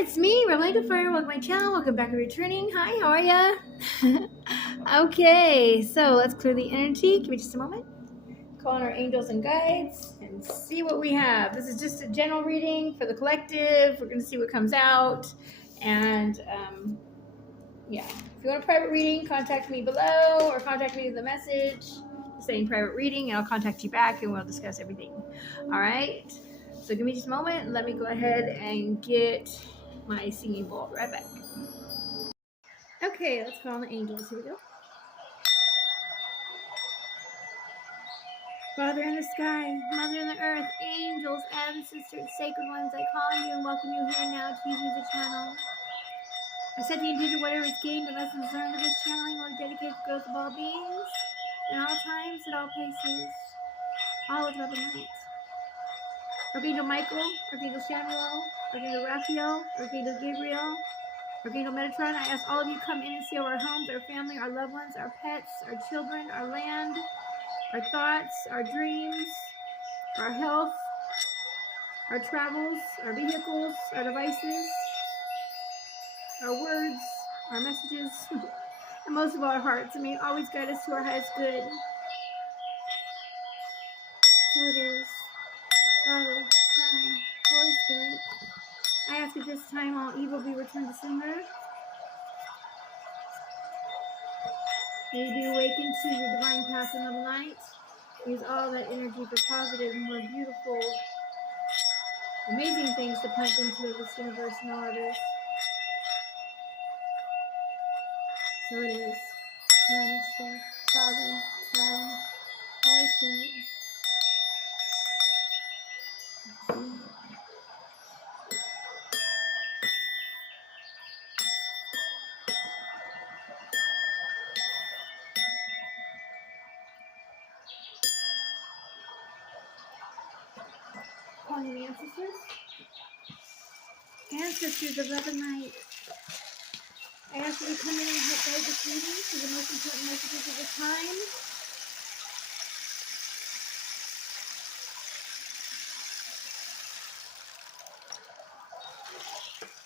it's me, Rebecca Fire. Welcome to my channel. Welcome back to returning. Hi, how are ya? Okay, so let's clear the energy. Give me just a moment. Call on our angels and guides and see what we have. This is just a general reading for the collective. We're going to see what comes out. And yeah, if you want a private reading, contact me below or contact me with a message saying private reading, and I'll contact you back and we'll discuss everything. All right. So give me just a moment. Let me go ahead and get my singing bowl right back. Okay, let's call on the angels. Here we go. Father in the sky, Mother in the earth, angels, ancestors, sacred ones, I call on you and welcome you here now to use me as a channel. I set the intention whatever is gained and lessons learned with this channeling will dedicate the growth of all beings, in all times, at all places, all with love and light. Archangel Michael, Archangel Samuel, Archangel Raphael, Archangel Gabriel, Archangel Metatron, I ask all of you to come in and see our homes, our family, our loved ones, our pets, our children, our land, our thoughts, our dreams, our health, our travels, our vehicles, our devices, our words, our messages, and most of all our hearts. And may it always guide us to our highest good. So it is. Father, Son, Holy Spirit, I ask at this time all evil be returned to sender. May you be awakened to your divine path in the light. Use all that energy for positive, more beautiful, amazing things to plant into this universe and all others. So it is. Namaste. Father, Son, Holy Spirit. Calling the ancestors. Ancestors of love and light. I ask you to come in and help guide this reading to the most important messages of the time.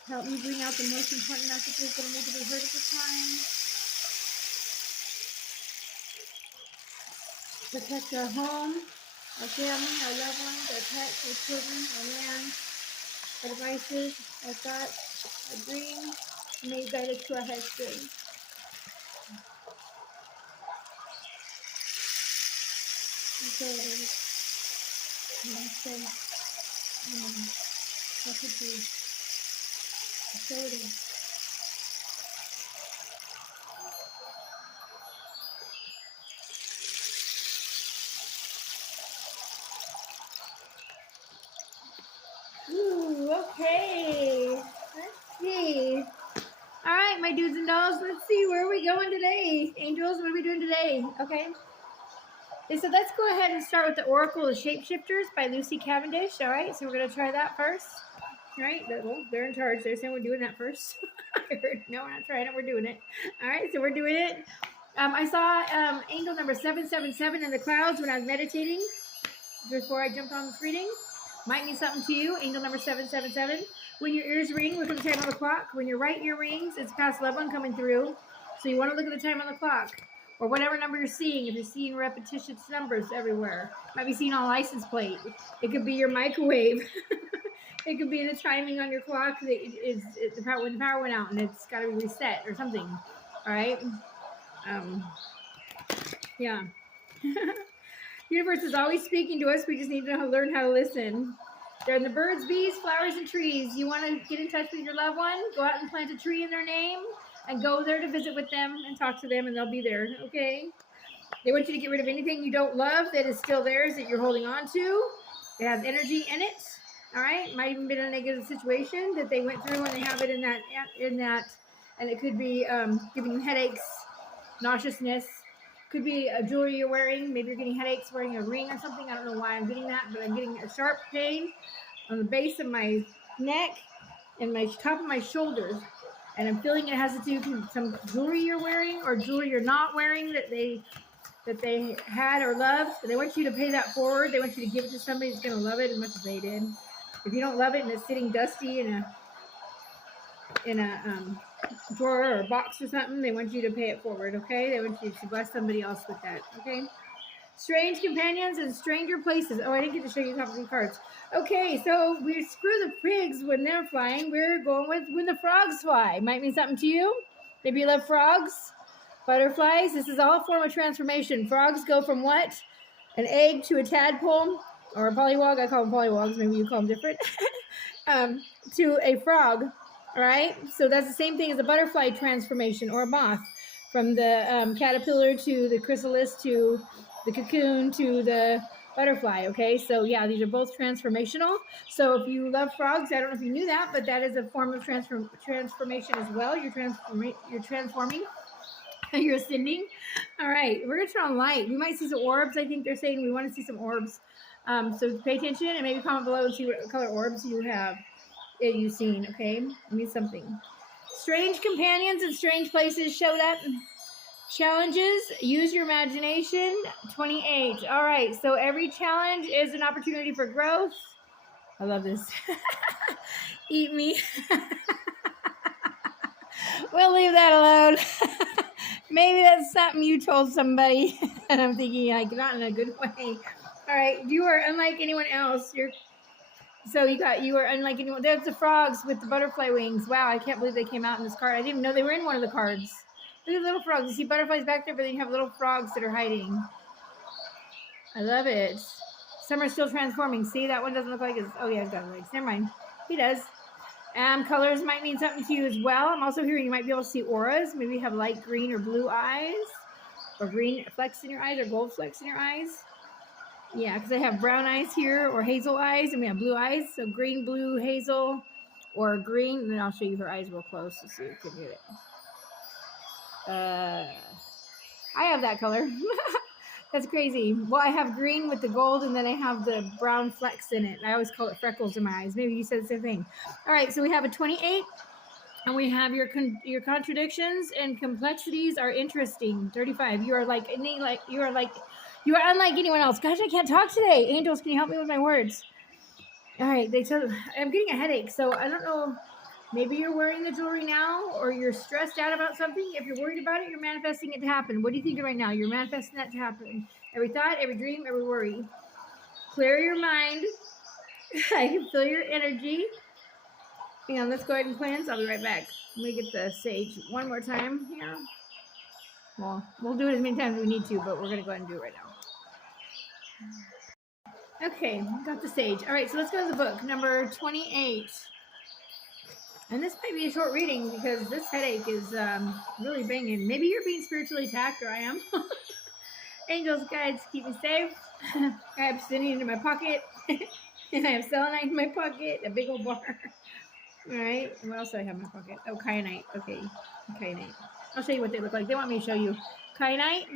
Help me bring out the most important messages that need to be heard at this time. Protect our home, our family, our loved ones, our pets, our children, our land, our devices, our thoughts, our dreams. May you guide us to our highest good. So it is. Namaste. Amen. That could be. So it is. Ooh, okay. Let's see. All right, my dudes and dolls, let's see, where are we going today? Angels, what are we doing today? Okay. They said, let's go ahead and start with the Oracle of Shapeshifters by Lucy Cavendish. All right, so we're going to try that first. All right, well, they're in charge. They're saying we're doing that first. I heard, no, we're not trying it. We're doing it. All right, so we're doing it. I saw angel number 777 in the clouds when I was meditating before I jumped on this reading. Might mean something to you. Angel number 777. When your ears ring, look at the time on the clock. When your right ear rings, it's past 11 coming through. So you want to look at the time on the clock. Or whatever number you're seeing. If you're seeing repetitious numbers everywhere. Might be seeing on a license plate. It could be your microwave. It could be the chiming on your clock that is when the power went out and it's got to be reset or something. All right? Yeah. Universe is always speaking to us. We just need to learn how to listen. They're in the birds, bees, flowers, and trees. You want to get in touch with your loved one? Go out and plant a tree in their name and go there to visit with them and talk to them, and they'll be there, okay? They want you to get rid of anything you don't love that is still theirs that you're holding on to. It has energy in it, all right? Might even be in a negative situation that they went through and they have it in that, and it could be giving you headaches, nauseousness. Could be a jewelry you're wearing. Maybe you're getting headaches wearing a ring or something. I don't know why I'm getting that, but I'm getting a sharp pain on the base of my neck and my top of my shoulders. And I'm feeling it has to do with some jewelry you're wearing or jewelry you're not wearing that they had or loved. So they want you to pay that forward. They want you to give it to somebody that's going to love it as much as they did. If you don't love it and it's sitting dusty in a drawer or box or something. They want you to pay it forward, okay? They want you to bless somebody else with that, okay? Strange companions and stranger places. Oh, I didn't get to show you top of the cards. Okay, so we screw the prigs when they're flying. We're going with when the frogs fly. Might mean something to you. Maybe you love frogs, butterflies. This is all a form of transformation. Frogs go from what? An egg to a tadpole or a pollywog. I call them pollywogs. Maybe you call them different. To a frog. All right, so that's the same thing as a butterfly transformation or a moth, from the caterpillar to the chrysalis to the cocoon to the butterfly. Okay, so yeah, these are both transformational. So if you love frogs, I don't know if you knew that, but that is a form of transformation as well. You're transforming. You're ascending. All right, we're gonna turn on light. We might see some orbs. I think they're saying we want to see some orbs. So pay attention and maybe comment below and see what color orbs you have. You've seen, okay? It means something. Strange companions and strange places showed up. Challenges, use your imagination. 28. All right, so every challenge is an opportunity for growth. I love this. Eat me. We'll leave that alone. Maybe that's something you told somebody, and I'm thinking, like, not in a good way. All right, you are unlike anyone else. You are unlike anyone. There's the frogs with the butterfly wings. Wow, I can't believe they came out in this card. I didn't even know they were in one of the cards. Look at the little frogs. You see butterflies back there, but then you have little frogs that are hiding. I love it. Some are still transforming. See, that one doesn't look like it's... Oh, yeah, it's got legs. Never mind. He does. Colors might mean something to you as well. I'm also hearing you might be able to see auras. Maybe you have light green or blue eyes, or green flecks in your eyes, or gold flecks in your eyes. Yeah, because I have brown eyes here, or hazel eyes, and we have blue eyes. So green, blue, hazel, or green. And then I'll show you her eyes real close to see if you can get it. I have that color. That's crazy. Well, I have green with the gold, and then I have the brown flecks in it. I always call it freckles in my eyes. Maybe you said the same thing. All right, so we have a 28, and we have your contradictions and complexities are interesting. 35. You are unlike anyone else. Gosh, I can't talk today. Angels, can you help me with my words? All right, I'm getting a headache, so I don't know. Maybe you're wearing the jewelry now, or you're stressed out about something. If you're worried about it, you're manifesting it to happen. What are you thinking right now? You're manifesting that to happen. Every thought, every dream, every worry. Clear your mind. I can feel your energy. Hang on, let's go ahead and cleanse. I'll be right back. Let me get the sage one more time here. Well, we'll do it as many times as we need to, but we're going to go ahead and do it right now. Okay, got the sage. All right, so let's go to the book, number 28. And this might be a short reading because this headache is really banging. Maybe you're being spiritually attacked, or I am. Angels, guides, keep me safe. I have obsidian in my pocket. And I have selenite in my pocket, a big old bar. All right, and what else do I have in my pocket? Oh, kyanite. Okay, kyanite. I'll show you what they look like. They want me to show you. Kyanite,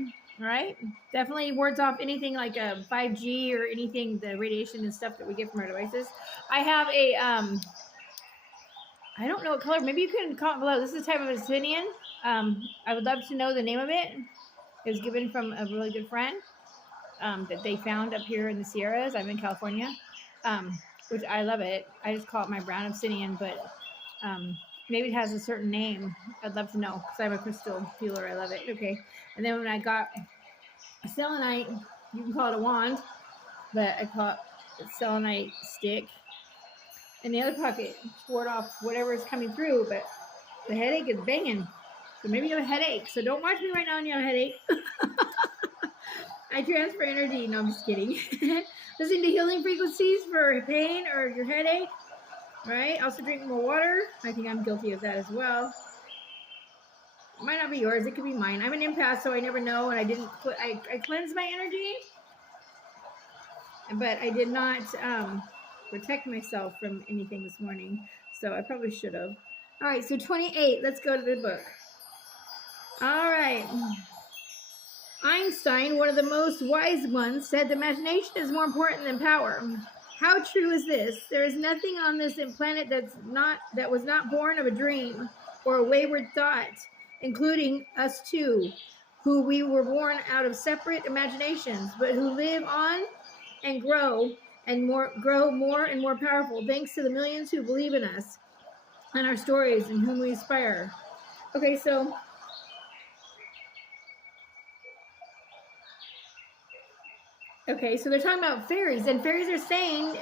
all right? Definitely wards off anything like a 5G or anything, the radiation and stuff that we get from our devices. I have a... I don't know what color. Maybe you can comment below. This is a type of obsidian. I would love to know the name of it. It was given from a really good friend that they found up here in the Sierras. I'm in California, which I love it. I just call it my brown obsidian, but maybe it has a certain name. I'd love to know because I'm a crystal healer. I love it. Okay. And then when I got a selenite, you can call it a wand, but I call it a selenite stick. In the other pocket, ward off whatever is coming through, but the headache is banging. So maybe you have a headache. So don't watch me right now when you have a headache. I transfer energy. No, I'm just kidding. Listen to healing frequencies for pain or your headache. All right. Also drink more water. I think I'm guilty of that as well. It might not be yours. It could be mine. I'm an empath, so I never know. And I didn't. I cleansed my energy, but I did not. Protect myself from anything this morning, so I probably should have. All right, so 28. Let's go to the book. All right. Einstein, one of the most wise ones, said the imagination is more important than power. How true is this? There is nothing on this planet that was not born of a dream or a wayward thought, including us too, who we were born out of separate imaginations, but who live on and grow more and more powerful thanks to the millions who believe in us. and our stories in whom we aspire. Okay, so they're talking about fairies, and fairies are saying,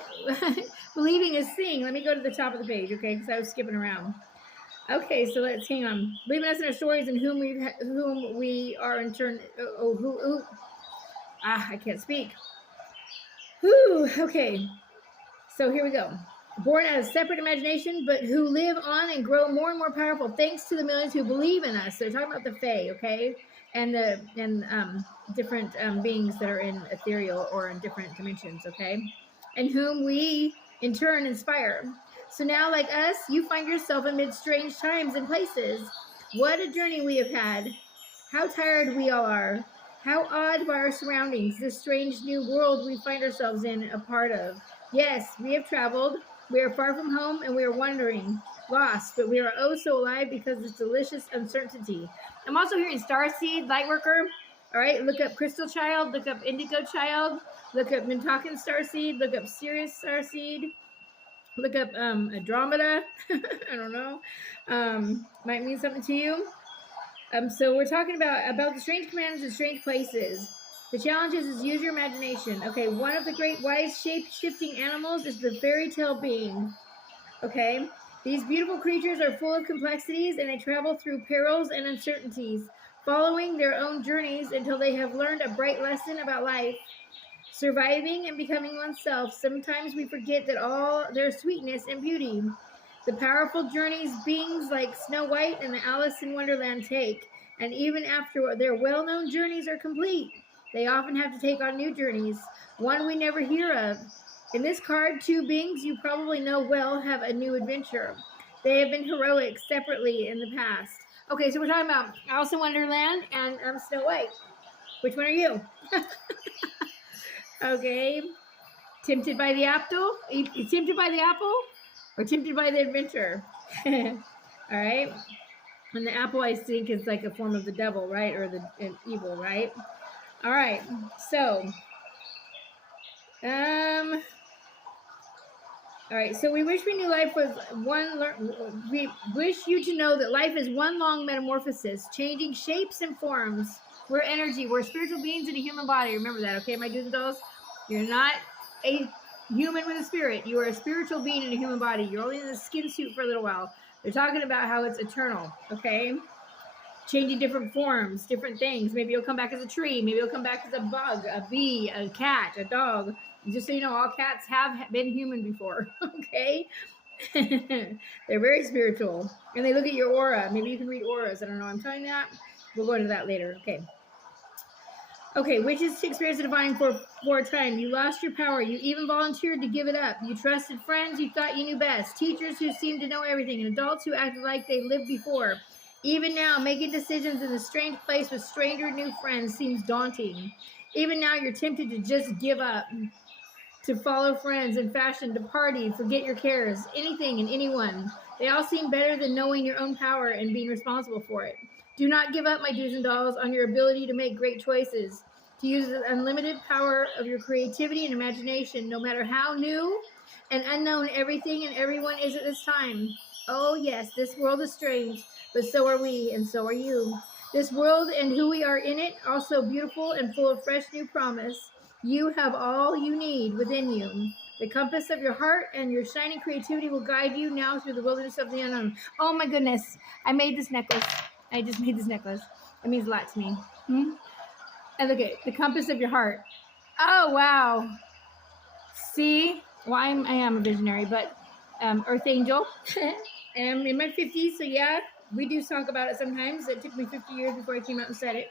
believing is seeing. Let me go to the top of the page, okay, because I was skipping around. Okay, so let's hang on. Believing us in our stories and whom we are in turn. I can't speak. Whew, okay, so here we go. Born out of separate imagination, but who live on and grow more and more powerful thanks to the millions who believe in us. They're talking about the Fae, okay, and the different beings that are in ethereal or in different dimensions, okay, and whom we in turn inspire. So now, like us, you find yourself amid strange times and places. What a journey we have had! How tired we all are! How odd by our surroundings, this strange new world we find ourselves in, a part of. Yes, we have traveled. We are far from home and we are wandering, lost, but we are oh so alive because of this delicious uncertainty. I'm also hearing Starseed, Lightworker. All right, look up Crystal Child, look up Indigo Child, look up Mintakan Starseed, look up Sirius Starseed, look up Andromeda. I don't know. Might mean something to you. So we're talking about the strange commands and strange places. The challenge is use your imagination. Okay, one of the great wise shape-shifting animals is the fairy tale being. Okay, these beautiful creatures are full of complexities and they travel through perils and uncertainties, following their own journeys until they have learned a bright lesson about life. Surviving and becoming oneself, sometimes we forget that all their sweetness and beauty. The powerful journeys beings like Snow White and the Alice in Wonderland take, and even after their well-known journeys are complete, they often have to take on new journeys, one we never hear of. In this card, two beings you probably know well have a new adventure. They have been heroic separately in the past. Okay, so we're talking about Alice in Wonderland and Snow White. Which one are you? Okay. Tempted by the apple? Tempted by the apple? Or tempted by the adventure? All right. And the apple, I think, is like a form of the devil, right? Or the evil, right? All right. So, all right. So we wish we knew life was we wish you to know that life is one long metamorphosis, changing shapes and forms. We're energy. We're spiritual beings in a human body. Remember that, okay, my dudes and dolls? You're not a human with a spirit. You are a spiritual being in a human body. You're only in a skin suit for a little while. They're talking about how it's eternal, okay? Changing different forms, different things. Maybe you'll come back as a tree. Maybe you'll come back as a bug, a bee, a cat, a dog. Just so you know, all cats have been human before, okay? They're very spiritual. And they look at your aura. Maybe you can read auras. I don't know. I'm telling you that. We'll go into that later. Okay. Okay, witches to experience the divine for a time. You lost your power. You even volunteered to give it up. You trusted friends you thought you knew best. Teachers who seemed to know everything. And adults who acted like they lived before. Even now, making decisions in a strange place with stranger new friends seems daunting. Even now, you're tempted to just give up. To follow friends and fashion, to party, forget your cares. Anything and anyone. They all seem better than knowing your own power and being responsible for it. Do not give up, my do's and dolls, on your ability to make great choices, to use the unlimited power of your creativity and imagination, no matter how new and unknown everything and everyone is at this time. Oh yes, this world is strange, but so are we, and so are you. This world and who we are in it, also beautiful and full of fresh new promise. You have all you need within you. The compass of your heart and your shining creativity will guide you now through the wilderness of the unknown. Oh my goodness, I made this necklace. I just made this necklace. It means a lot to me. And look at the compass of your heart. Oh, wow. See? Well, I am a visionary, but Earth Angel. And I'm in my 50s, so yeah, we do talk about it sometimes. It took me 50 years before I came out and said it.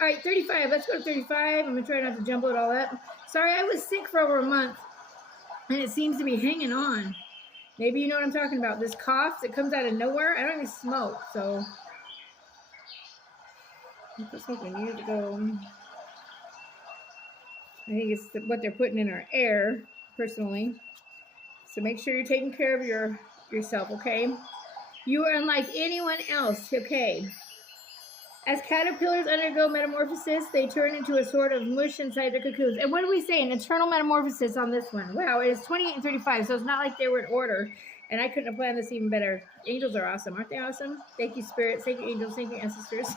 All right, 35. Let's go to 35. I'm going to try not to jumble it all up. Sorry, I was sick for over a month, and it seems to be hanging on. Maybe you know what I'm talking about. This cough that comes out of nowhere. I don't even smoke, so... I was hoping years ago. I think it's what they're putting in our air, personally. So make sure you're taking care of yourself, okay? You are unlike anyone else, okay? As caterpillars undergo metamorphosis, they turn into a sort of mush inside their cocoons. And what do we say? An eternal metamorphosis on this one. Wow, it is 28 and 35, so it's not like they were in order. And I couldn't have planned this even better. Angels are awesome. Aren't they awesome? Thank you, spirits. Thank you, angels. Thank you, ancestors.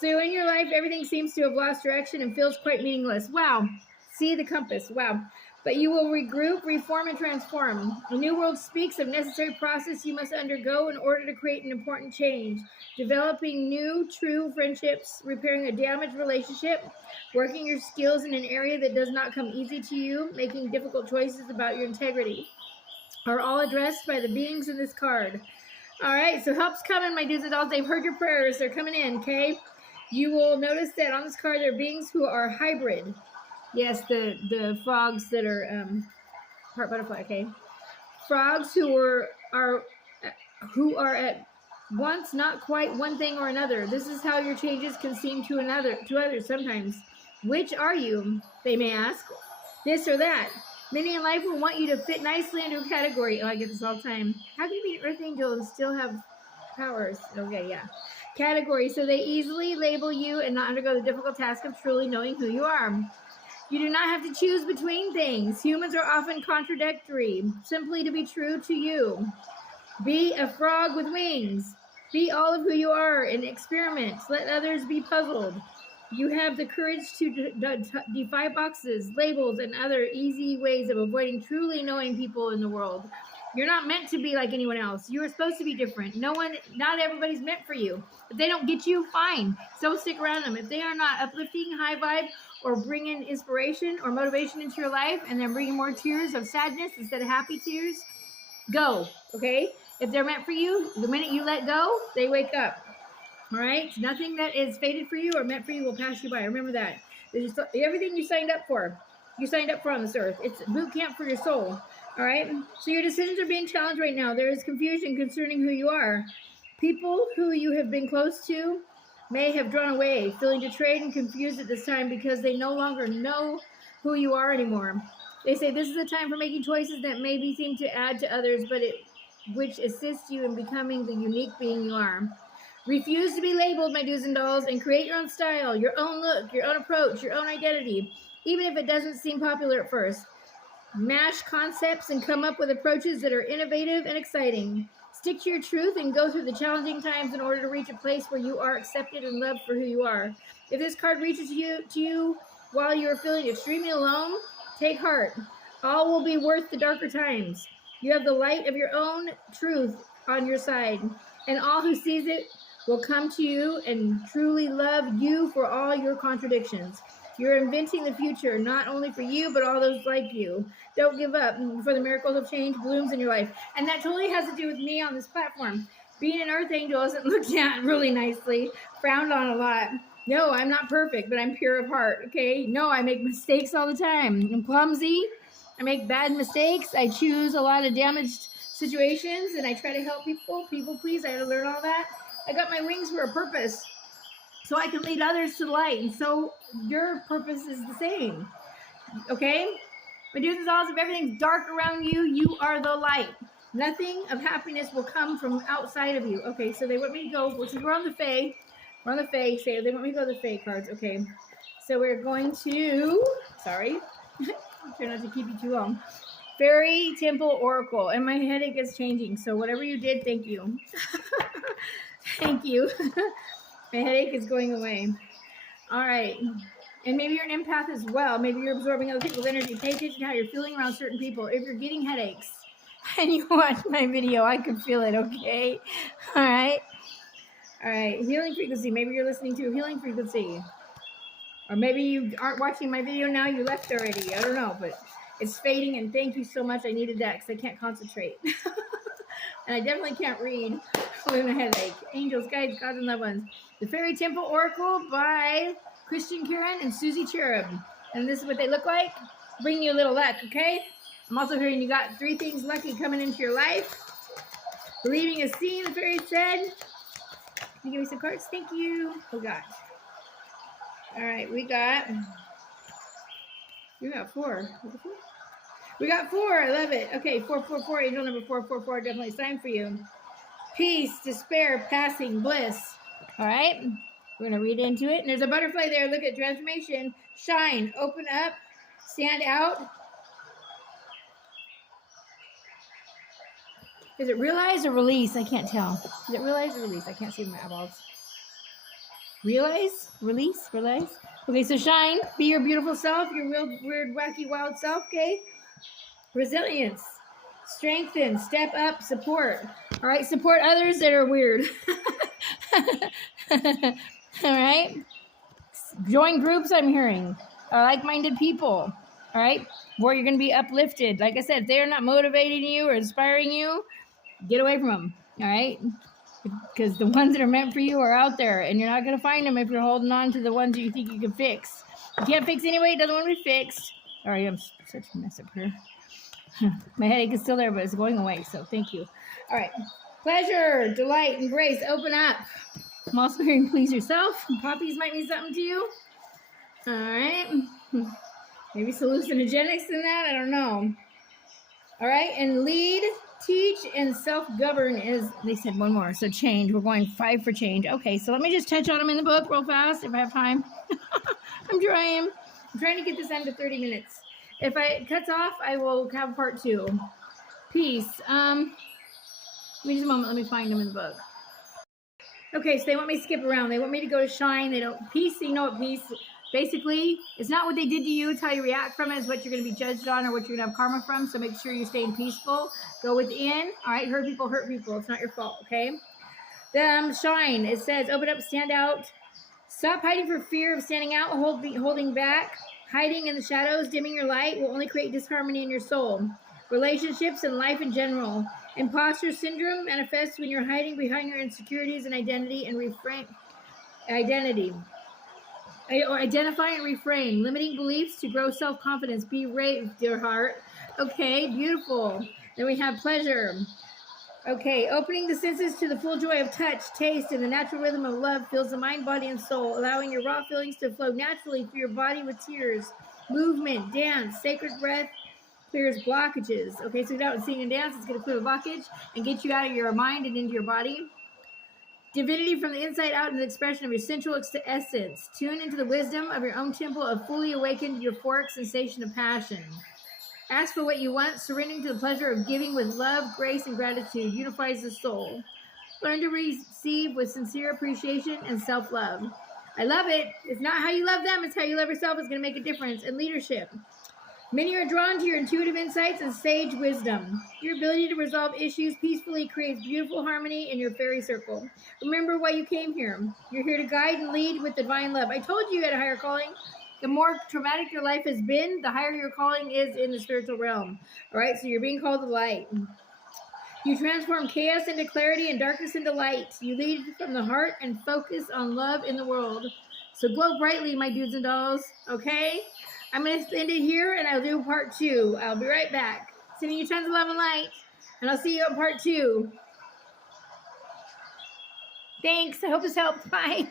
So in your life, everything seems to have lost direction and feels quite meaningless. Wow. See the compass. Wow. But you will regroup, reform, and transform. The New World speaks of necessary process you must undergo in order to create an important change. Developing new, true friendships, repairing a damaged relationship, working your skills in an area that does not come easy to you, making difficult choices about your integrity, are all addressed by the beings in this card. All right, so help's coming, my dudes and dolls. They've heard your prayers. They're coming in, okay? You will notice that on this card there are beings who are hybrid. Yes, the frogs that are part butterfly, okay? Frogs who are at once not quite one thing or another. This is how your changes can seem to others sometimes. Which are you? They may ask. This or that. Many in life will want you to fit nicely into a category. Oh, I get this all the time. How can you be an earth angel and still have powers? Okay, yeah. Category. So they easily label you and not undergo the difficult task of truly knowing who you are. You do not have to choose between things. Humans are often contradictory, simply to be true to you. Be a frog with wings. Be all of who you are and experiment. Let others be puzzled. You have the courage to defy boxes, labels, and other easy ways of avoiding truly knowing people in the world. You're not meant to be like anyone else. You are supposed to be different. Not everybody's meant for you. If they don't get you, fine. So stick around them. If they are not uplifting, high vibe, or bringing inspiration or motivation into your life, and they're bringing more tears of sadness instead of happy tears, go, okay? If they're meant for you, the minute you let go, they wake up. All right? Nothing that is fated for you or meant for you will pass you by. Remember that. There's just everything you signed up for. You signed up for on this earth. It's boot camp for your soul. All right? So your decisions are being challenged right now. There is confusion concerning who you are. People who you have been close to may have drawn away, feeling betrayed and confused at this time because they no longer know who you are anymore. They say this is a time for making choices that maybe seem to add to others, but which assists you in becoming the unique being you are. Refuse to be labeled, my do's and dolls, and create your own style, your own look, your own approach, your own identity, even if it doesn't seem popular at first. Mash concepts and come up with approaches that are innovative and exciting. Stick to your truth and go through the challenging times in order to reach a place where you are accepted and loved for who you are. If this card reaches to you while you are feeling extremely alone, take heart. All will be worth the darker times. You have the light of your own truth on your side, and all who sees it will come to you and truly love you for all your contradictions. You're inventing the future, not only for you, but all those like you. Don't give up for the miracles of change blooms in your life. And that totally has to do with me on this platform. Being an earth angel isn't looked at really nicely, frowned on a lot. No, I'm not perfect, but I'm pure of heart, okay? No, I make mistakes all the time. I'm clumsy. I make bad mistakes. I choose a lot of damaged situations, and I try to help people. People please, I had to learn all that. I got my wings for a purpose, so I can lead others to the light, and so your purpose is the same, okay? But do this all, if everything's dark around you, you are the light. Nothing of happiness will come from outside of you. Okay, so they want me to go, since we're on the Fae, say they want me to go to the Fae cards, okay. So we're going to, sorry, try not to keep you too long. Fairy Temple Oracle, and my headache is changing, so whatever you did, thank you. Thank you. My headache is going away. All right. And maybe you're an empath as well. Maybe you're absorbing other people's energy. Pay attention to how you're feeling around certain people. If you're getting headaches and you watch my video, I can feel it, okay? All right. All right. Healing frequency. Maybe you're listening to a healing frequency. Or maybe you aren't watching my video now. You left already. I don't know, but it's fading, and thank you so much. I needed that because I can't concentrate. And I definitely can't read with a headache. Angels, guides, gods, and loved ones. The Fairy Temple Oracle by Christian Karen and Susie Cherub. And this is what they look like. Bring you a little luck, okay? I'm also hearing you got 3 things lucky coming into your life. Believing is seen, the fairy said. Can you give me some cards? Thank you. Oh, gosh. All right, we got 4. We got 4. I love it. Okay, 444. Angel number 444. Definitely a sign for you. Peace, despair, passing, bliss. All right. We're going to read into it. And there's a butterfly there. Look at transformation. Shine. Open up. Stand out. Is it realize or release? I can't tell. Is it realize or release? I can't see my eyeballs. Realize? Release? Realize? Okay, so shine. Be your beautiful self, your weird, wacky, wild self, okay? Resilience. Strengthen. Step up. Support. All right, support others that are weird. All right? Join groups, I'm hearing. Like-minded people. All right? Where you're going to be uplifted. Like I said, if they're not motivating you or inspiring you, get away from them. All right? Because the ones that are meant for you are out there, and you're not going to find them if you're holding on to the ones that you think you can fix. You can't fix anyway, it doesn't want to be fixed. All right, I'm such a mess up here. My headache is still there, but it's going away, so thank you. All right. Pleasure, delight, and grace. Open up. I'm also hearing please yourself. Poppies might mean something to you. All right. Maybe hallucinogenics in that. I don't know. All right. And lead, teach, and self-govern is, they said one more. So change. We're going 5 for change. Okay. So let me just touch on them in the book real fast if I have time. I'm trying to get this under 30 minutes. If it cuts off, I will have part 2. Peace. Give me just a moment. Let me find them in the book. Okay, so they want me to skip around. They want me to go to shine. They don't peace. You know what peace? Basically, it's not what they did to you. It's how you react from it. It's what you're going to be judged on or what you're going to have karma from. So make sure you're staying peaceful. Go within. All right, hurt people. It's not your fault. Okay. Shine. It says open up, stand out. Stop hiding for fear of standing out, holding back. Hiding in the shadows, dimming your light will only create disharmony in your soul. Relationships and life in general. Imposter syndrome manifests when you're hiding behind your insecurities and identity and or identify and refrain. Limiting beliefs to grow self-confidence. Be brave, dear heart. Okay, beautiful. Then we have pleasure. Okay, opening the senses to the full joy of touch, taste, and the natural rhythm of love fills the mind, body, and soul, allowing your raw feelings to flow naturally through your body with tears, movement, dance, sacred breath, clears blockages. Okay, so get out and sing and dance. It's going to clear a blockage and get you out of your mind and into your body. Divinity from the inside out in the expression of your sensual essence. Tune into the wisdom of your own temple of fully awakened euphoric sensation of passion. Ask for what you want, surrendering to the pleasure of giving with love, grace, and gratitude unifies the soul. Learn to receive with sincere appreciation and self-love. I love it. It's not how you love them, it's how you love yourself. It's going to make a difference. And leadership. Many are drawn to your intuitive insights and sage wisdom. Your ability to resolve issues peacefully creates beautiful harmony in your fairy circle. Remember why you came here. You're here to guide and lead with divine love. I told you had a higher calling. The more traumatic your life has been, the higher your calling is in the spiritual realm. All right, so you're being called to light. You transform chaos into clarity and darkness into light. You lead from the heart and focus on love in the world. So glow brightly, my dudes and dolls, okay? I'm going to end it here, and I'll do part 2. I'll be right back. Sending you tons of love and light, and I'll see you on part 2. Thanks. I hope this helped. Bye.